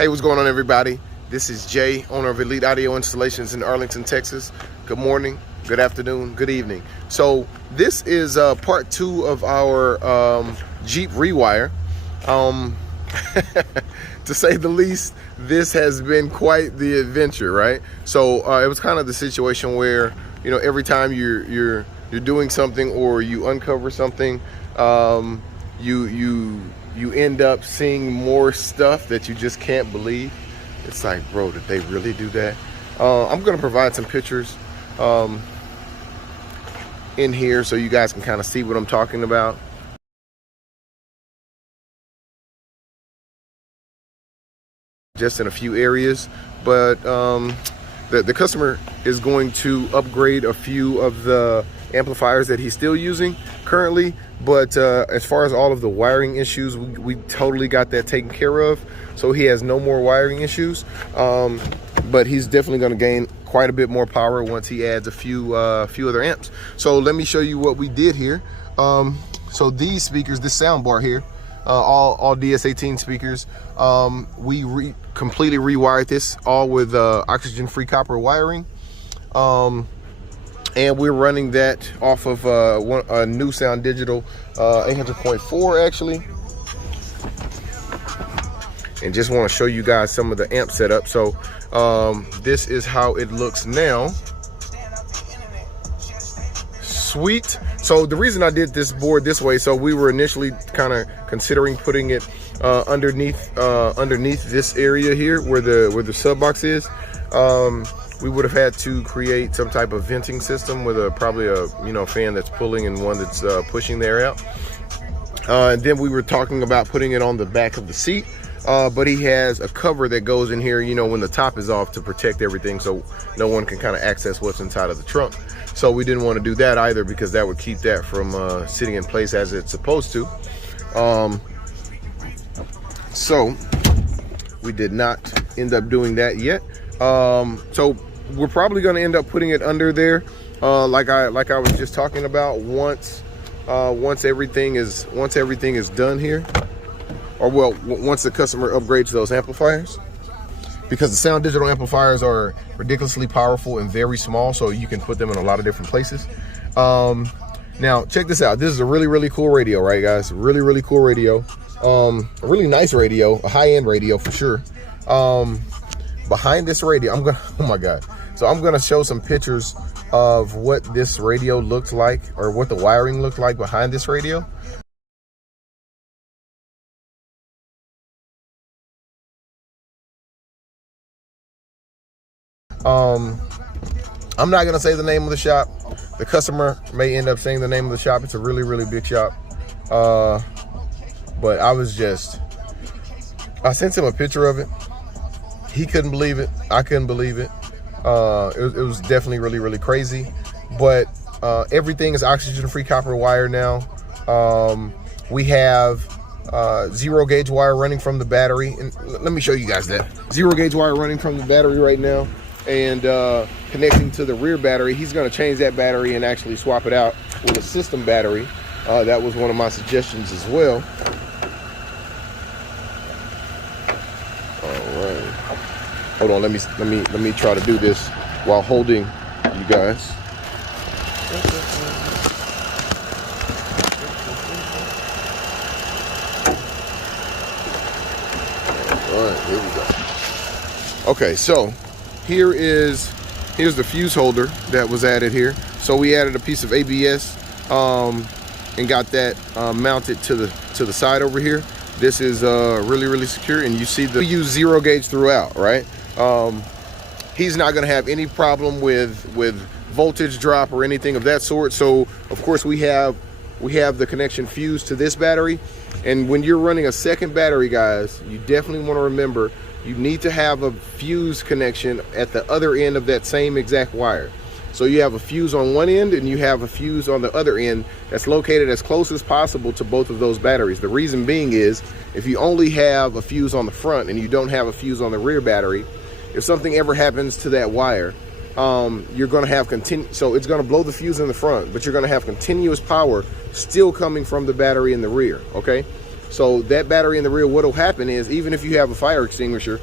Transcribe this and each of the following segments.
Hey, what's going on, everybody? This is Jay, owner of Elite Audio Installations in Arlington, Texas. Good morning, good afternoon, good evening. So this is part 2 of our Jeep rewire. To say the least, this has been quite the adventure, right? So it was kind of the situation where, you know, every time you're doing something or you uncover something, you end up seeing more stuff that you just can't believe. It's like, bro, did they really do that? I'm gonna provide some pictures in here so you guys can kind of see what I'm talking about. Just in a few areas, but the customer is going to upgrade a few of the amplifiers that he's still using currently, but as far as all of the wiring issues, we totally got that taken care of, so he has no more wiring issues, but he's definitely going to gain quite a bit more power once he adds a few other amps. So let me show you what we did here. So these speakers, this sound bar here, all DS18 speakers, we completely rewired this all with oxygen-free copper wiring, and we're running that off of a new Sound Digital 800.4 actually, and just want to show you guys some of the amp setup. So this is how it looks now. Sweet. So the reason I did this board this way, so we were initially kind of considering putting it underneath this area here where the sub box is. We would have had to create some type of venting system with probably a fan that's pulling and one that's pushing the air out. And then we were talking about putting it on the back of the seat, but he has a cover that goes in here, when the top is off, to protect everything so no one can kind of access what's inside of the trunk. So we didn't want to do that either, because that would keep that from sitting in place as it's supposed to. So we did not end up doing that yet. So we're probably going to end up putting it under there, like I was just talking about, once everything is done here, or well, once the customer upgrades those amplifiers, because the Sound Digital amplifiers are ridiculously powerful and very small, so you can put them in a lot of different places. Now check this out. This is a really cool radio, right, guys? Really cool radio. A really nice radio, a high-end radio for sure. Behind this radio, oh my god, so I'm gonna show some pictures of what this radio looked like, or what the wiring looked like behind this radio. I'm not gonna say the name of the shop. The customer may end up saying the name of the shop. It's a really big shop. But I sent him a picture of it. He couldn't believe it. I couldn't believe it. It was definitely really crazy. But everything is oxygen-free copper wire now. We have 0 gauge wire running from the battery, and let me show you guys that 0 gauge wire running from the battery right now, and connecting to the rear battery. He's going to change that battery and actually swap it out with a system battery. That was one of my suggestions as well. All right, hold on. Let me try to do this while holding you guys. All right, here we go. Okay, so here's the fuse holder that was added here. So we added a piece of ABS and got that mounted to the side over here. This is really secure, and you see we use 0 gauge throughout, right? He's not going to have any problem with voltage drop or anything of that sort. So of course we have the connection fused to this battery. And when you're running a second battery, guys, you definitely want to remember you need to have a fuse connection at the other end of that same exact wire. So you have a fuse on one end and you have a fuse on the other end that's located as close as possible to both of those batteries. The reason being is, if you only have a fuse on the front and you don't have a fuse on the rear battery, if something ever happens to that wire, you're going to have so it's going to blow the fuse in the front, but you're going to have continuous power still coming from the battery in the rear. Okay, So that battery in the rear, what'll happen is, even if you have a fire extinguisher,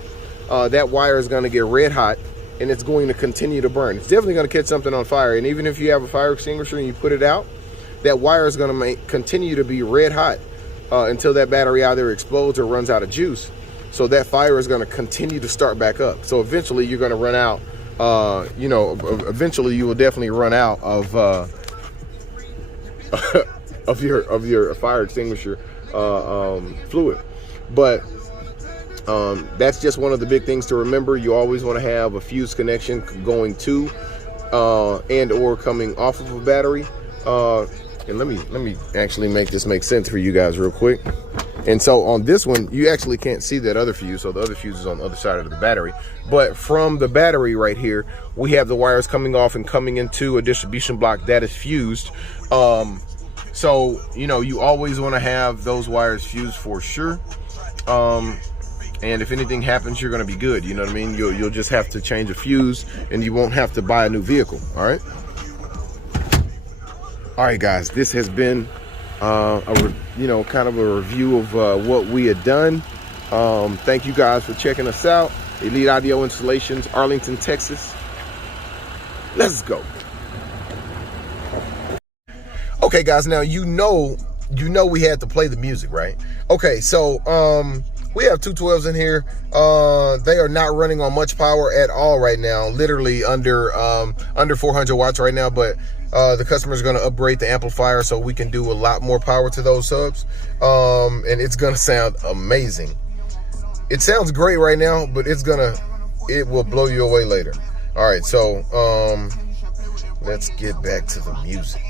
that wire is going to get red hot and it's going to continue to burn. It's definitely going to catch something on fire. And even if you have a fire extinguisher and you put it out, that wire is going to continue to be red hot until that battery either explodes or runs out of juice. So that fire is going to continue to start back up. So eventually you're going to run out, you know, eventually you will definitely run out of of your fire extinguisher fluid. But that's just one of the big things to remember. You always want to have a fuse connection going to and or coming off of a battery. And let me actually make this make sense for you guys real quick. And so on this one, you actually can't see that other fuse. So the other fuse is on the other side of the battery. But from the battery right here, we have the wires coming off and coming into a distribution block that is fused. So, you know, you always want to have those wires fused for sure. And if anything happens, you're going to be good. You know what I mean? You'll just have to change a fuse and you won't have to buy a new vehicle. All right. All right, guys, this has been kind of a review of what we had done. Thank you guys for checking us out. Elite Audio Installations, Arlington, Texas. Let's go. Okay, guys, now you know we had to play the music, right? Okay, so we have 212s in here. They are not running on much power at all right now, literally under 400 watts right now, but the customer is going to upgrade the amplifier so we can do a lot more power to those subs, and it's going to sound amazing. It sounds great right now, but it will blow you away later. All right, so let's get back to the music.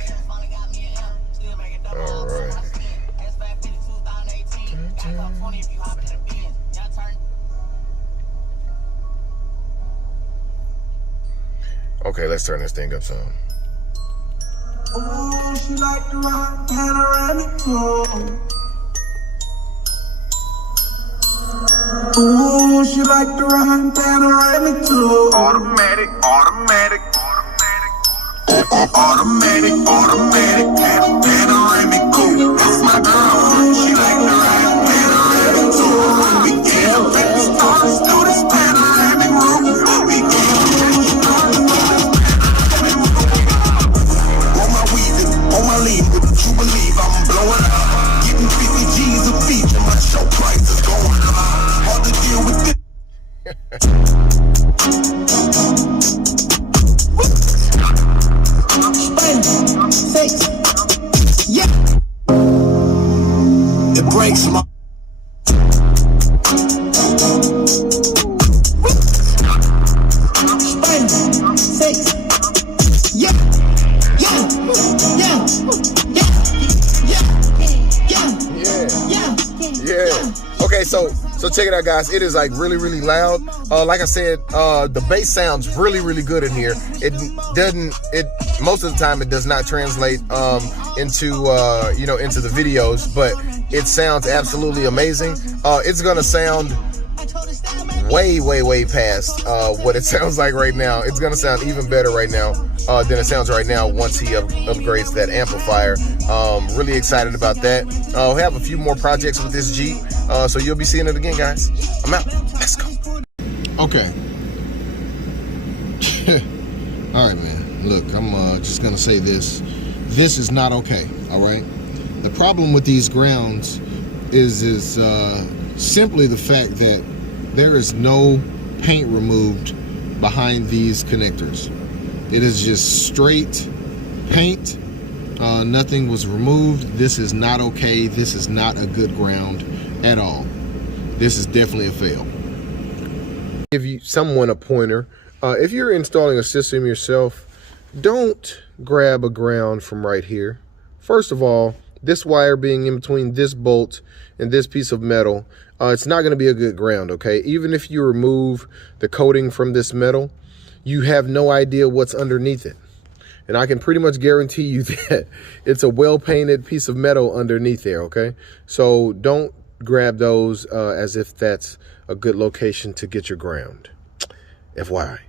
All right. Okay, let's turn this thing up some. Oh, she like to ride panoramic tour. Oh, she like to ride panoramic tour. Automatic, panoramic, cool. That's my girl. She like to ride panoramic tour. We can't take the stars through this panoramic roof. We can't. On my lean, wouldn't you believe I'm blowing up? Getting 50 G's a feet and my show price is going up. Hard to deal with this. Spin, six, yeah. It breaks my. Spin, six, yeah. Yeah. Okay, so check it out, guys. It is like really, really loud. Like I said, the bass sounds really, really good in here. Most of the time it does not translate into the videos, but it sounds absolutely amazing. It's gonna sound way past what it sounds like right now. It's gonna sound even better right now than it sounds right now once he upgrades that amplifier. Really excited about that. I'll have a few more projects with this Jeep, so you'll be seeing it again, guys. I'm out. Let's go. Okay. All right, man. Look, I'm just gonna say this. This is not okay. All right. The problem with these grounds is simply the fact that there is no paint removed behind these connectors. It is just straight paint. Nothing was removed. This is not okay. This is not a good ground at all. This is definitely a fail. Give you someone a pointer. If you're installing a system yourself, don't grab a ground from right here. First of all, this wire being in between this bolt and this piece of metal, it's not going to be a good ground, okay? Even if you remove the coating from this metal, you have no idea what's underneath it. And I can pretty much guarantee you that it's a well-painted piece of metal underneath there, okay? So don't grab those as if that's a good location to get your ground. FYI.